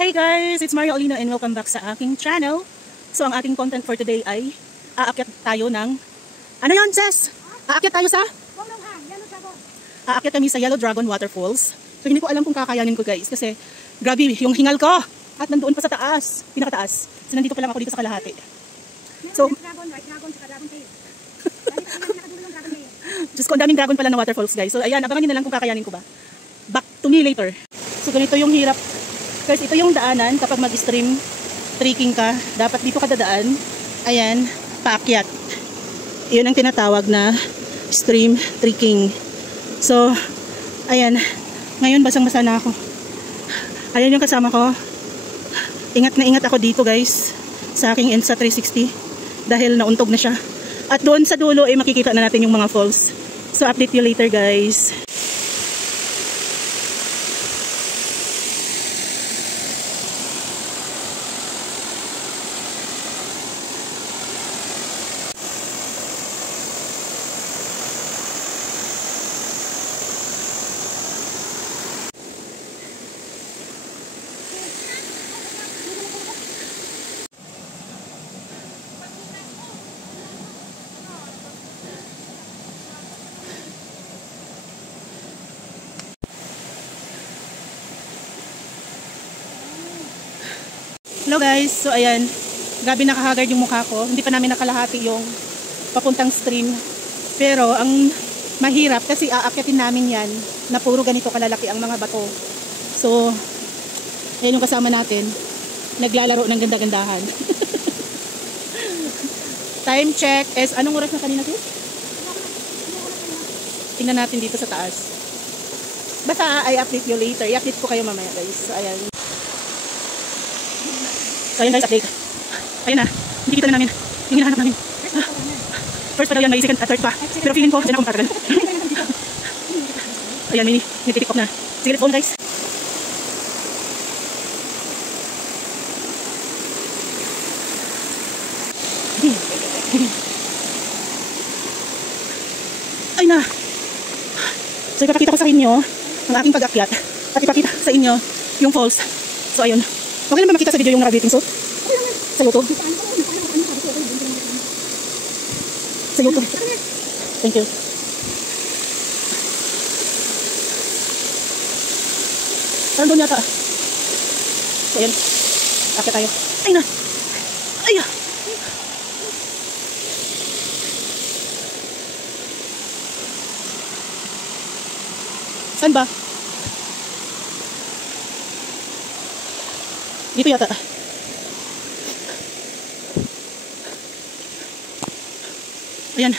Hey guys, it's Mario Olino and welcome back sa aking channel. So ang ating content for today ay aakyat tayo ng ano yon, Jess? Aakyat tayo sa? Aakyat kami sa Yellow Dragon Waterfalls. So hindi ko alam kung kakayanin ko guys kasi grabe yung hingal ko at nandoon pa sa taas, pinakataas. So nandito pa lang ako dito sa kalahati. So Diyos ko, ang daming dragon pala na waterfalls guys. So ayan, abangan nyo na lang kung kakayanin ko ba. Back to me later. So ganito yung hirap. Guys, ito yung daanan kapag mag-stream trekking ka. Dapat dito ka dadaan. Ayan, paakyat. Iyon ang tinatawag na stream trekking. So, ayan. Ngayon basang-basa na ako. Ayan yung kasama ko. Ingat na ingat ako dito guys. Sa aking Insta 360. Dahil nauntog na siya. At doon sa dulo ay makikita na natin yung mga falls. So, update you later guys. Hello guys, so ayan, grabe nakahagard yung mukha ko. Hindi pa namin nakalahati yung papuntang stream. Pero ang mahirap kasi aakyatin namin yan na puro ganito kalalaki ang mga bato. So, ayan yung kasama natin. Naglalaro ng ganda-gandahan. Time check is, anong oras na kanina sis? Tingnan natin dito sa taas. Basta i-update you later. I-update ko kayo mamaya guys. So ayan. So ayan guys, update. Ayan na, hindi kita na namin yung hinahanap namin. First pa daw yan, may second at third pa. Pero feeling ko, dyan akong tatagal. Ayan, may nagtitik off na. Sige, let's go guys. Ay na. So ipapakita ko sa inyo ang aking pag-akyat at ipakita sa inyo yung falls. So ayun. Okay naman makita sa video yung naka-rating so sa YouTube. Sa YouTube. Thank you. Parang doon yata. So ayan. Akyat tayo. Ay na. Ay na. Saan ba? Dito yata. Ayan.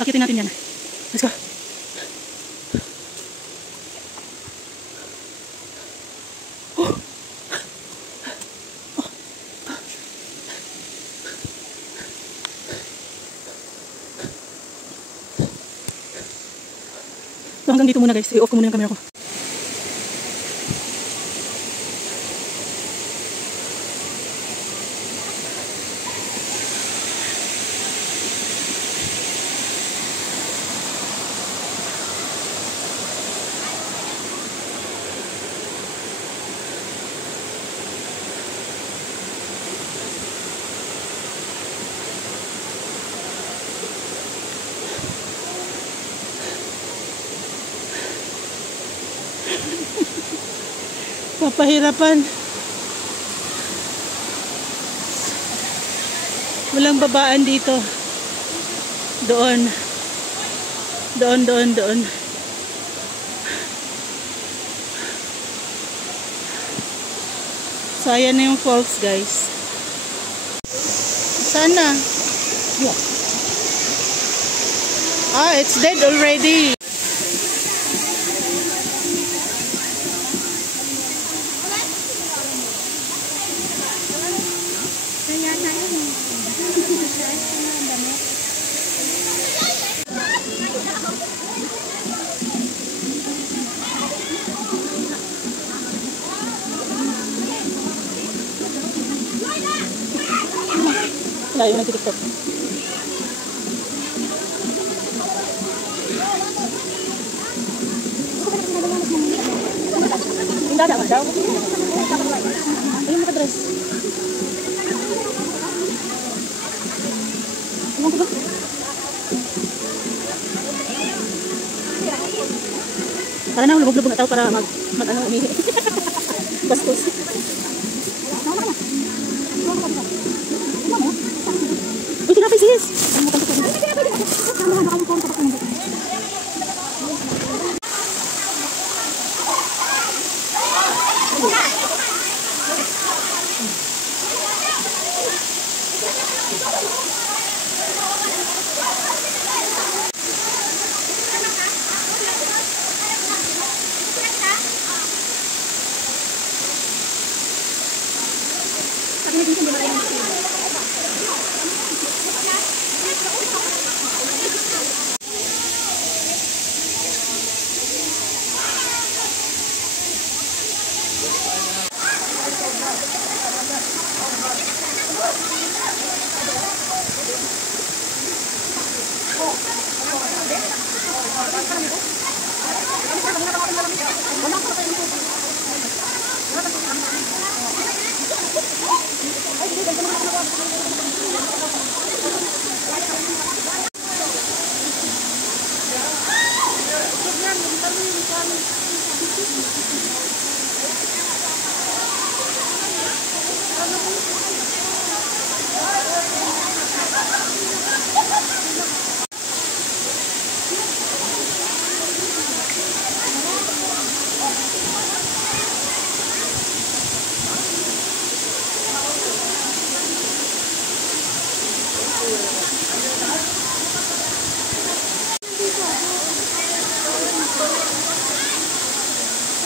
Pakitin natin yan. Let's go. Oh. So hanggang dito muna guys. I-off ko muna yung camera ko. Papahirapan. Walang babaan dito. Doon. Doon. So ayan na yung falls guys. Sana. Ah, it's dead already. Dahil yung nag-tiktok. Yung dada ka daw? Ayun nakadress. Ewan ko ba? Para na, lubog-lubog na tao para mag-ano, umihi. Bastos. Uy, tinapay sis!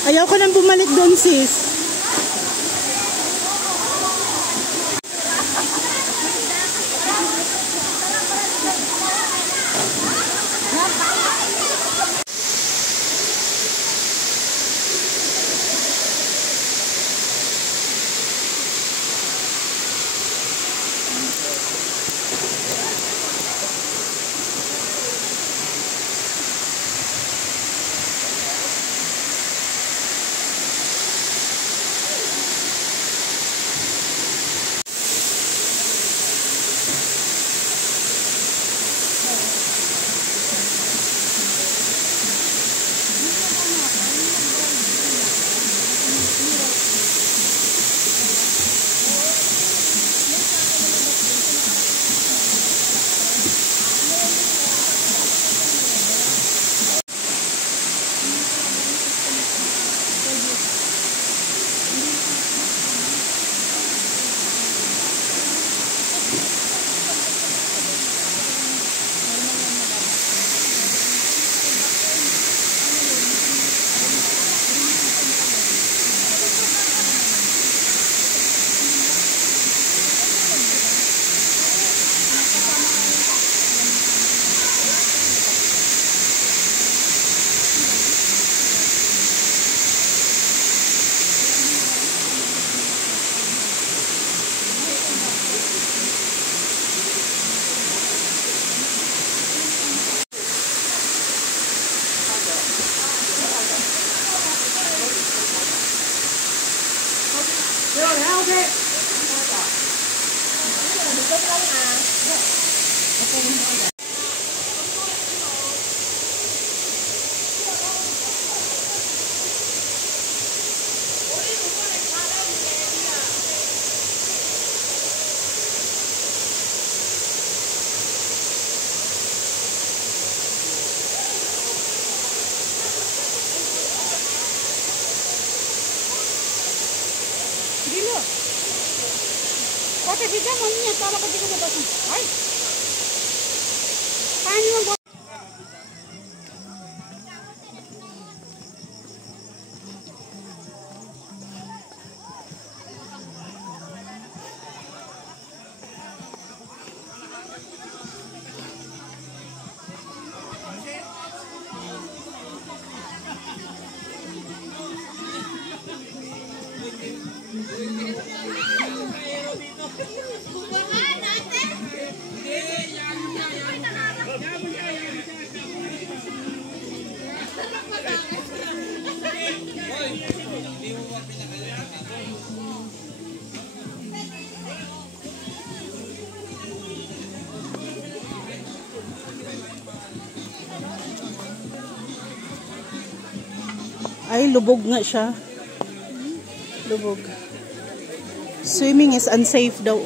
Ayaw ko nang bumalik doon, sis. Dilo. Pati bigyan mo niya para ko di ko mabasa. Ay. Paano mo? Bumahan natin! Ay, lubog nga siya. Lubog. Swimming is unsafe daw.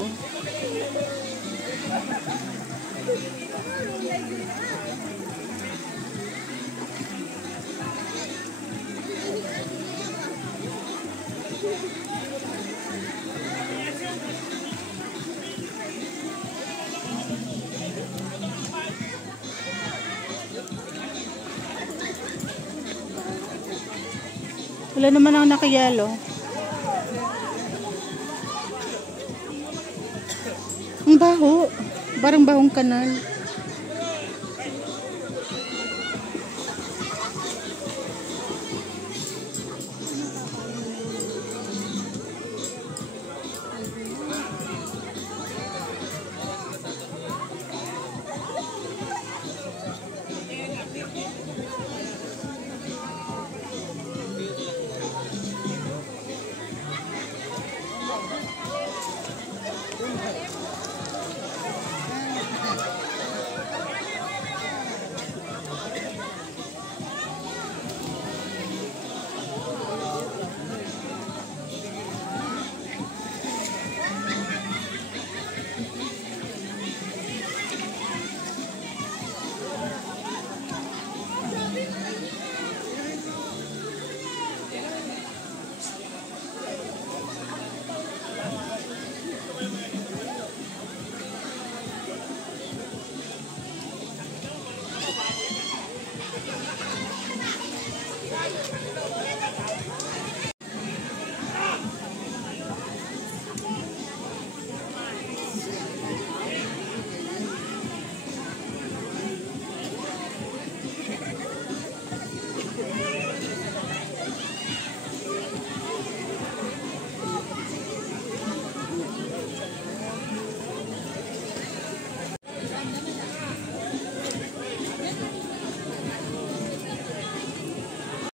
Wala naman ang nakayalo. Ang baho. Parang bahong kanal.